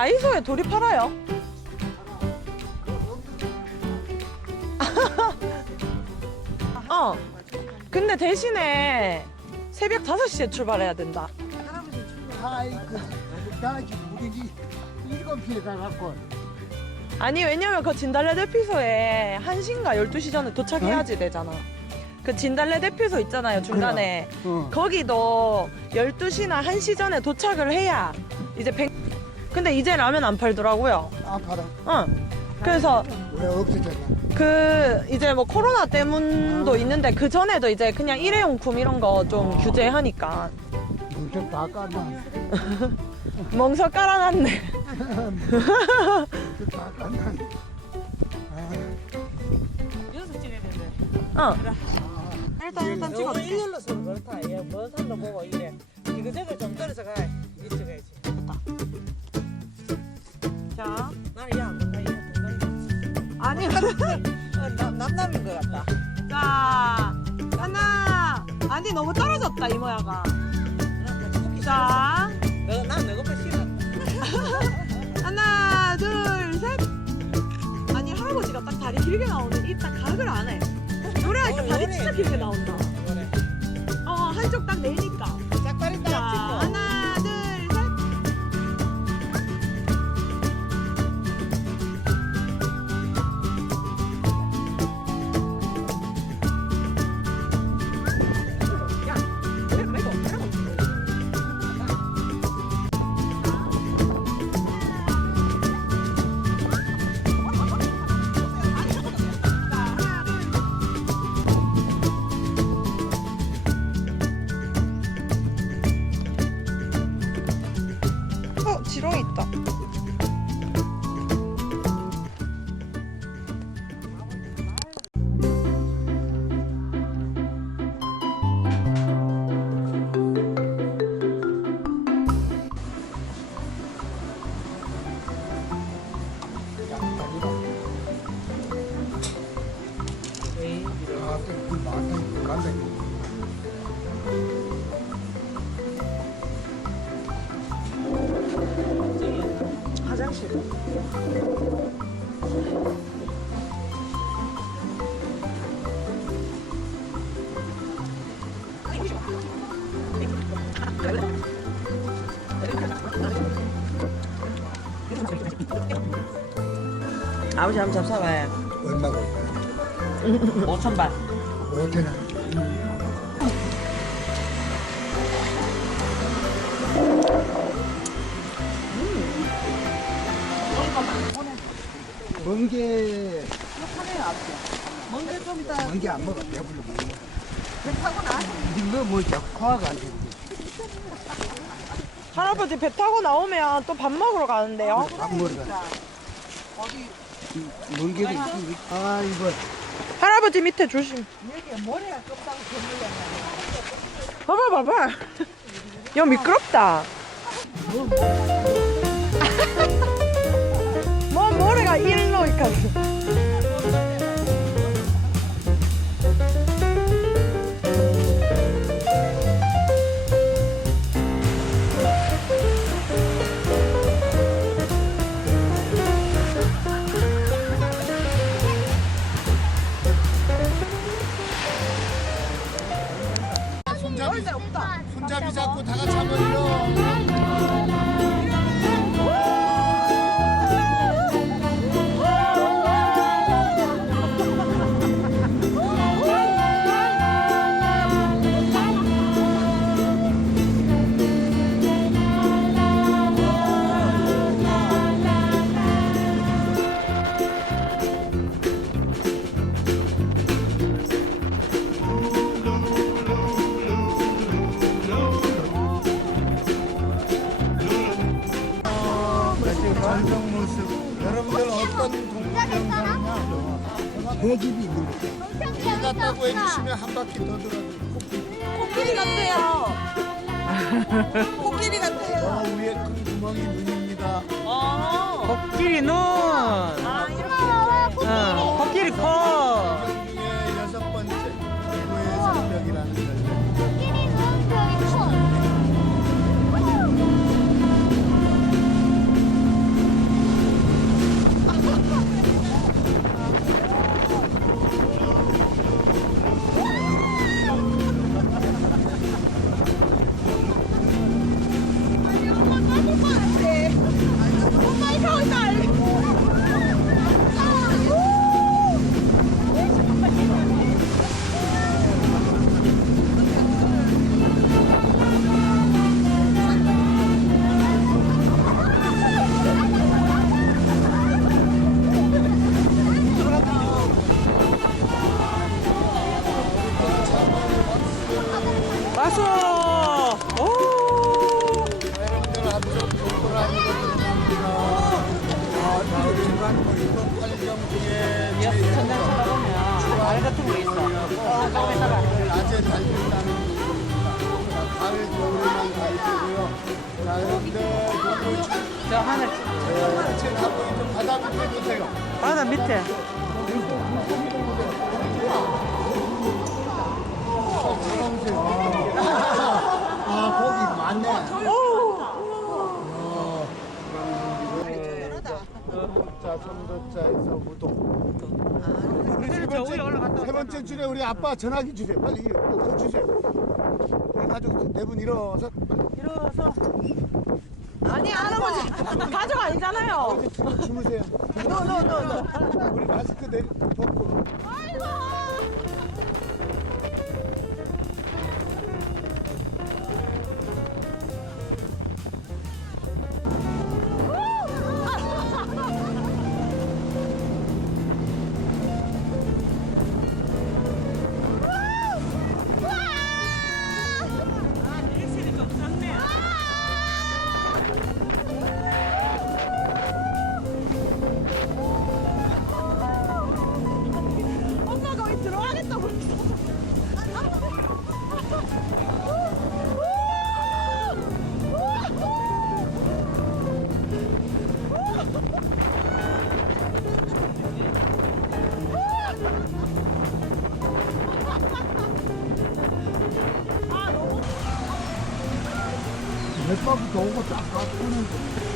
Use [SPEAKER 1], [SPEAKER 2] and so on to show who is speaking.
[SPEAKER 1] 다이소에 돌이 팔아요. 어. 근데 대신에 새벽 5시에 출발해야 된다.
[SPEAKER 2] 아이고, 나 지금 우리 일곱 피에 가갖고
[SPEAKER 1] 아니 왜냐면 그 진달래 대피소에 1시인가 12시 전에 도착해야지 되잖아. 그 진달래 대피소 있잖아요 중간에.
[SPEAKER 2] 어.
[SPEAKER 1] 거기도 12시나 1시 전에 도착을 해야 이제 100... 근데 이제 라면 안 팔더라고요.
[SPEAKER 2] 아파라.
[SPEAKER 1] 응. 그래서
[SPEAKER 2] 왜 없어졌나?
[SPEAKER 1] 그 이제 뭐 코로나 때문도 있는데 그 전에도 이제 그냥 일회용품 이런 거 좀 규제하니까
[SPEAKER 2] 문좀 다 깠나?
[SPEAKER 1] 멍석 깔아놨네.
[SPEAKER 2] 다 깠나?
[SPEAKER 3] 여섯 집에 되는데.
[SPEAKER 1] 어. 일단 일단 찍어.
[SPEAKER 3] 너무 일렬로서 그렇다. 얘먼 산도 보고 이래. 이거저거 좀 떨어져 가. 남 남남인 것 같다.
[SPEAKER 1] 자. 하나. 아니 너무 떨어졌다 이모야가. 자.
[SPEAKER 3] 너 난 너가 봐 싫어.
[SPEAKER 1] 하나, 둘, 셋. 아니 할아버지가 딱 다리 길게 나오는 이 딱 각을 안 해. 노래하니까
[SPEAKER 3] 어,
[SPEAKER 1] 다리. 진짜 길게 나온다. 어, 지렁 화장실.
[SPEAKER 3] 아버지 한번 잡숴봐요.
[SPEAKER 2] 얼마 걸까?
[SPEAKER 3] 5천 반.
[SPEAKER 2] 오천원. 멍게
[SPEAKER 3] 멍게 좀 이따
[SPEAKER 2] 멍게 안 먹어 배불러 못 먹어. 이거 뭐 역화가 안 돼.
[SPEAKER 1] 할아버지 배 타고 나오면 또 밥 먹으러 가는데요.
[SPEAKER 2] 밥 먹으러 가. 멍게도 있고. 아 이거
[SPEAKER 1] 할아버지 밑에 조심. 봐봐 봐봐. 야 미끄럽다. 일
[SPEAKER 2] 전통 모습. 여러분들 어떤 동물 영상이냐? 배집이 있는 거. 배 같다고 해주시면 한 바퀴 더 돌아도
[SPEAKER 1] 코끼리 같아요. 코끼리 같아요.
[SPEAKER 2] 저 위에 큰 구멍이 눈입니다.
[SPEAKER 3] 코끼리 눈.
[SPEAKER 1] 아 이렇게.
[SPEAKER 3] 어, 코끼리 코.
[SPEAKER 2] 중에 여섯 번째 최고의 성벽이라는 낮에 달린다는. 가을 겨울에만 달리고요. 자 여러분들 요거
[SPEAKER 3] 저 하늘
[SPEAKER 2] 제 있는 바다 밑에 보세요.
[SPEAKER 3] 바다 밑에.
[SPEAKER 2] 아 거기 많네. 자, 선도자에서 우동. 우리 세 번째, 세 번째 줄에 우리 아빠 전화기 주세요. 빨리 이거 더 주세요. 우리 가족 네분 일어서
[SPEAKER 3] 일어서
[SPEAKER 1] 아니 할아버지 가족 아니잖아요.
[SPEAKER 2] 이제 주- 주무세요. 우리 마스크 내리 벗고.
[SPEAKER 3] 일실이
[SPEAKER 2] 도고 딱 가고 오는데.